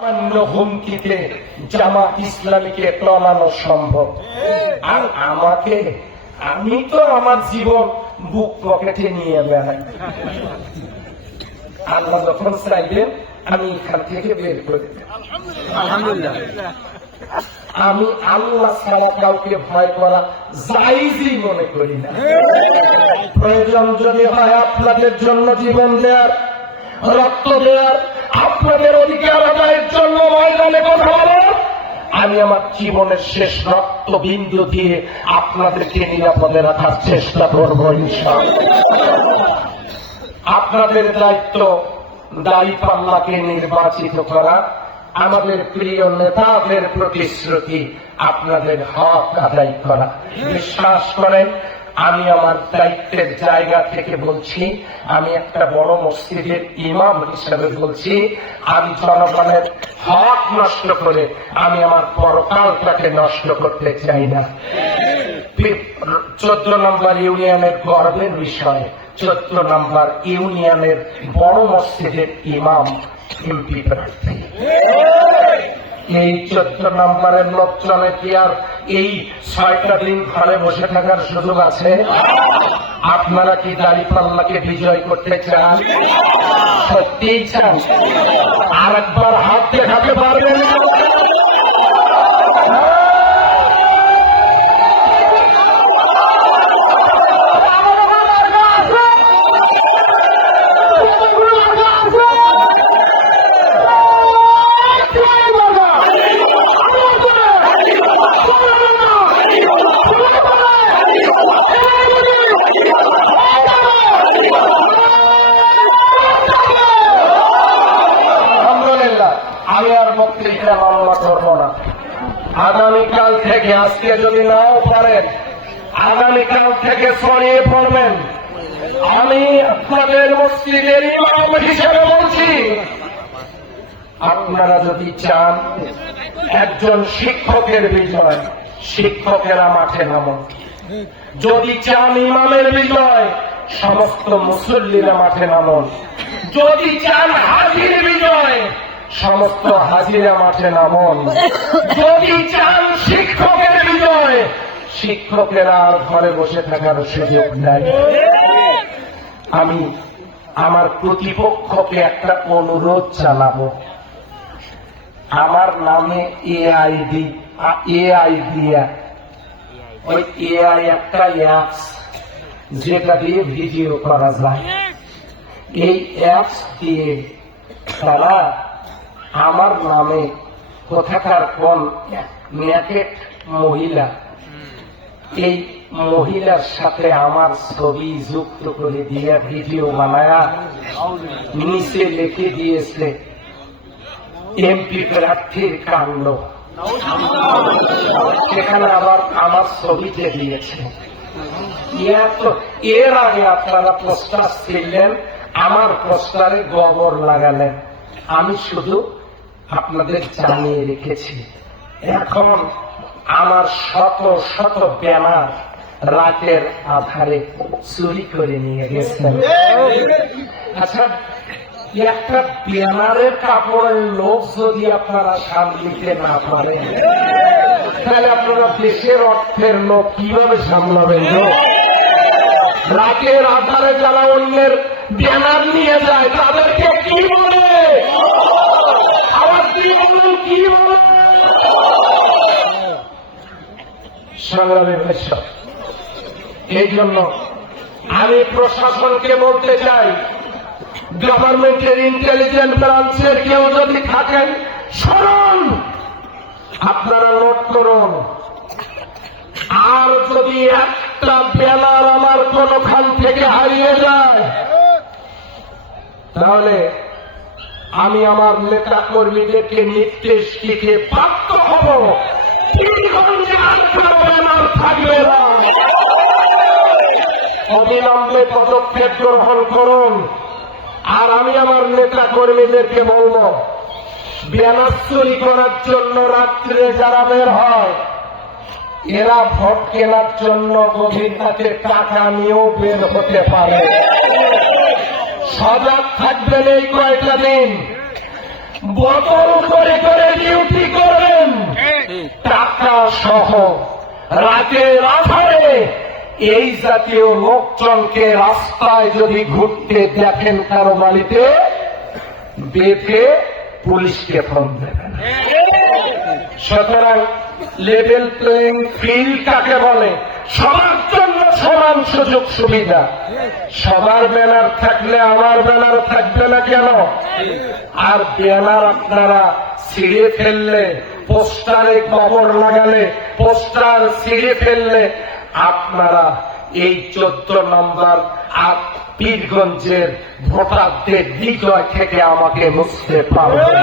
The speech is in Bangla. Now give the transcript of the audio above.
সামান্য হুমকিতে জামাত ইসলামীকে টলানো সম্ভব। আর আমাকে আমি তো আমার জীবন বুক পকেটে নিয়ে বেড়াই। আল্লাহ যখন চাইবেন আমি এখান থেকে বের করে আলহামদুলিল্লাহ। আমি আল্লাহ ছাড়া কাউকে ভয় করা জাইজই মনে করি না। প্রয়োজন যদি হয় আপনাদের জন্য জীবন দেওয়ার রক্ত দেওয়ার আপনাদের অধিকার আদায়ের জন্য ময়দানে কথা বলার আমি আমার জীবনের শেষ রক্ত বিন্দু দিয়ে আপনাদেরকে নিরাপদে রাখার চেষ্টা করব আপনাদের দায়িত্ব দায়িপাল্লাকে নির্বাচিত করা। আমাদের প্রিয় নেতাদের প্রতিশ্রুতি আপনাদের হক আদায় করা। বিশ্বাস করেন আমি আমার দায়িত্বের জায়গা থেকে বলছি, আমি একটা বড় মসজিদের ইমাম হিসেবে বলছি, আমি জনগণের হক নষ্ট করে আমি আমার পরকালটাকে নষ্ট করতে চাই না। চোদ্দ নম্বর ইউনিয়নের গর্বের বিষয়, চোদ্দ নম্বর ইউনিয়নের বড় মসজিদের ইমাম এমপি প্রার্থী। এই চোদ্দ নম্বরের লোকজনে কি আর এই ছয়টা দিন ঘরে বসে থাকার সুযোগ আছে? আপনারা কি দাঁড়িপাল্লাকে বিজয় করতে চান? সত্যিই চান? আর একবার হাত দেখাতে পারবেন? আমি আর বক্তৃতা লম্বা করব না। আগামীকাল থেকে আজকে যদি নাও পারেন, আগামীকাল থেকে ছড়িয়ে পড়বেন। আমি আপনাদের মসজিদের ইমাম হিসেবে বলছি, আপনারা যদি চান একজন শিক্ষকের বিজয়, শিক্ষকেরা মাঠে নামুন। যদি চান ইমামের বিজয়, সমস্ত মুসল্লিরা মাঠে নামুন। যদি চান হাজির বিজয় সমস্ত হাজিরা মাঠে নামুন। যদি চান শিক্ষকের বিজয়, শিক্ষকেরা ঘরে বসে থাকার সুযোগ নেই। আমি আমার প্রতিপক্ষকে একটা অনুরোধ জানাব। আমার নামে এআইডি এআইডি ওই এআই একটা অ্যাপস যেটা দিয়ে ভিডিও করা যায়। এই অ্যাপস দিয়ে তারা আমার নামে কোথাকার কোন নেকেট মহিলা? এই মহিলার সাথে আমার ছবি যুক্ত করে দিয়ে ভিডিও বানায়া নিচে লিখে দিয়েছে, এমপি প্রার্থীর কাণ্ড। সেখানে আবার আমার ছবিতে দিয়েছে। এর আগে আপনারা পোস্টার ছিলেন, আমার পোস্টারে গোবর লাগালেন। আমি শুধু আপনাদের জানিয়ে রেখেছি এখন আমার শত শত ব্যানার রাতের আধারে চুরি করে নিয়ে গেছেন আচ্ছা একটা ব্যানারের কাপড়ের লোক যদি আপনারা সামলিতে না পারেন, তাহলে আপনারা দেশের অর্থের লোক কীভাবে সামলাবেন? রাতের আধারে যারা অন্যের ব্যানার নিয়ে যায়, তাদেরকে কি সংগ্রামী ভাষ্য এই জন্য আমি প্রশাসনকে বলতে চাই গভর্নমেন্টের ইন্টেলিজেন্ট ব্রাঞ্চের কেউ যদি থাকেন শুনুন আপনারা নোট করুন। আর যদি একটা বেলার আমার কোনখান থেকে হারিয়ে যায়, তাহলে আমি আমার নেতা কর্মীদেরকে নির্দেশ দিতে বাধ্য হব। অবিলম্বে পদক্ষেপ গ্রহণ করুন। আর আমি আমার নেতা কর্মীদেরকে বলব, ব্যানার চুরি করার জন্য রাত্রে যারা বের হয়, এরা ভোট কেনার জন্য গভীর রাতে টাকা নিয়েও বের হতে পারে। সজাগ থাকবেন এই কয়টা দিন। বোতল করে করে ডিউটি করবেন। সহ রাতের আধারে এই জাতীয় লোকজনকে রাস্তায় যদি ঘুরতে দেখেন কারও বাড়িতে বেঁধে পুলিশকে ফোন দেবেন। সুতরাং লেভেল প্লেইং ফিল্ড কাকে বলে? সবার জন্য সমান সুযোগ সুবিধা। সবার ব্যানার থাকলে আমার ব্যানার থাকবে না কেন? আর ব্যানার আপনারা ছিঁড়ে ফেললে পোস্টারে কবর লাগালে, পোস্টার ছিঁড়ে ফেললে, আপনারা এই চোদ্দ নম্বর পীরগঞ্জের ভোটারদের বিজয় থেকে আমাকে বুঝতে পারবেন।